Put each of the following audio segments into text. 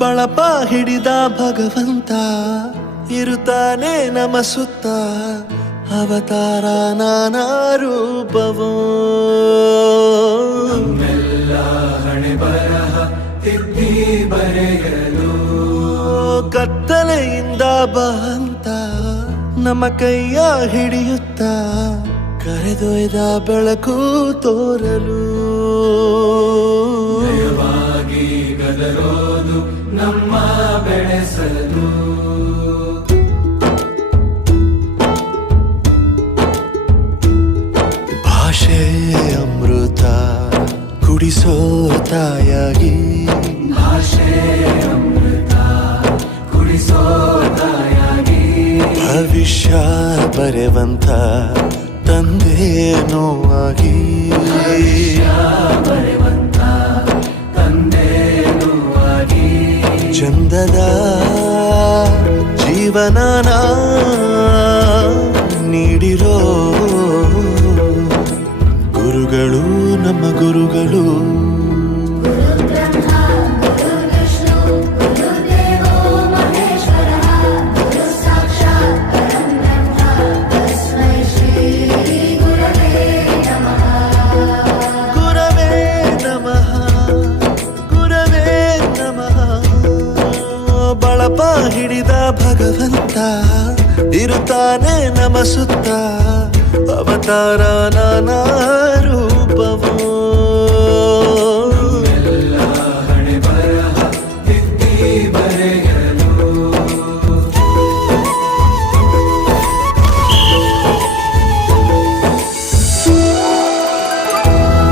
ಬಳಪ ಹಿಡಿದ ಭಗವಂತ ಇರುತ್ತಾನೆ ನಮ ಸುತ್ತ ಅವತಾರ ನಾನಾ ರೂಪವೋ ಹಣೆ ಬರಹ ತಿದ್ದಿ ಬರೆಯಲು ಕತ್ತಲೆಯಿಂದ ಬಂತ ನಮ್ಮ ಕೈಯ ಹಿಡಿಯುತ್ತ ಕರೆದೊಯ್ದ ಬೆಳಕು ತೋರಲು ದಯವಾಗಿ ಗದರೋದು ನಮ್ಮ ಬೆಳೆಸಲು ಭಾಷೆ ಅಮೃತ ಕುಡಿಸೋ ತಾಯಾಗಿ ಭಾಷೆ ಅಮೃತ ಕುಡಿಸೋ ತಾಯಾಗಿ ಭವಿಷ್ಯ ಬರೆವಂತ ತಂದೆ ನೋವಾಗಿ ಬರೆವಂತ ತಂದೆ ನೋವಾಗಿ ಚಂದದ ಜೀವನನ ನೀಡಿರೋ ಗುರುಗಳು ನಮ್ಮ ಗುರುಗಳು ಬಳಪ ಹಿಡಿದ ಭಗವಂತ ಇರುತ್ತಾನೆ ನಮ ಸುತ್ತ ಅವತಾರ ನಾನಾ ರೂಪವೋ ಹಣೆ ಬರಹ ತಿದ್ದಿ ಬರೆಯಲು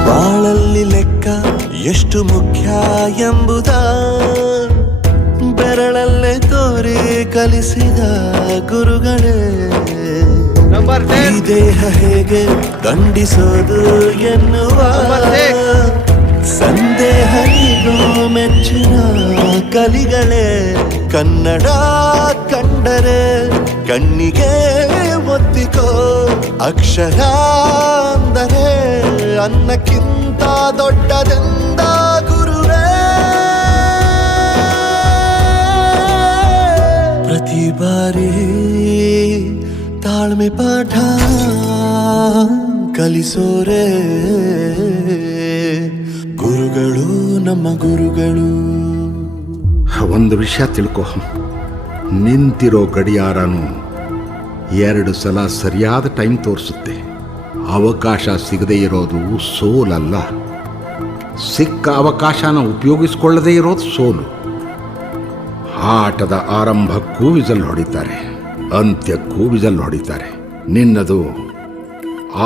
ಬಾಳಲ್ಲಿ ಲೆಕ್ಕ ಎಷ್ಟು ಮುಖ್ಯ ಎಂಬುದ ಬೆರಳಲ್ಲೇ ತೋರಿ ಕಲಿಸಿದ ಗುರುಗಳೇ ಈ ದೇಹ ಹೇಗೆ ದಂಡಿಸೋದು ಎನ್ನುವ ಸಂದೇಹನಿಗೂ ಮೆಚ್ಚಿನ ಕಲಿಗಳೇ ಕನ್ನಡ ಕಂಡರೆ ಕಣ್ಣಿಗೆ ಒತ್ತಿಕೋ ಅಕ್ಷರ ಅಂದರೆ ಅನ್ನಕ್ಕಿಂತ ದೊಡ್ಡದೆಂದ ಗುರುವೇ ಪ್ರತಿ ಬಾರಿ ತಾಳ್ಮೆ ಪಾಠ ಕಲಿಸೋರೆ ಗುರುಗಳು ನಮ್ಮ ಗುರುಗಳು. ಒಂದು ವಿಷಯ ತಿಳ್ಕೊ, ನಿಂತಿರೋ ಗಡಿಯಾರನು 2 ಸಲ ಸರಿಯಾದ ಟೈಮ್ ತೋರಿಸುತ್ತೆ. ಅವಕಾಶ ಸಿಗದೇ ಇರೋದು ಸೋಲಲ್ಲ, ಸಿಕ್ಕ ಅವಕಾಶನ ಉಪಯೋಗಿಸ್ಕೊಳ್ಳದೇ ಇರೋದು ಸೋಲು. ಆಟದ ಆರಂಭಕ್ಕೂ ವಿಸಲ್ ಹೊಡಿತಾರೆ, ಅಂತ್ಯಕ್ಕೂ ವಿಸಲ್ ಹೊಡಿತಾರೆ. ನಿನ್ನದು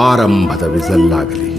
ಆರಂಭದ ವಿಸಲ್ ಆಗಲಿ.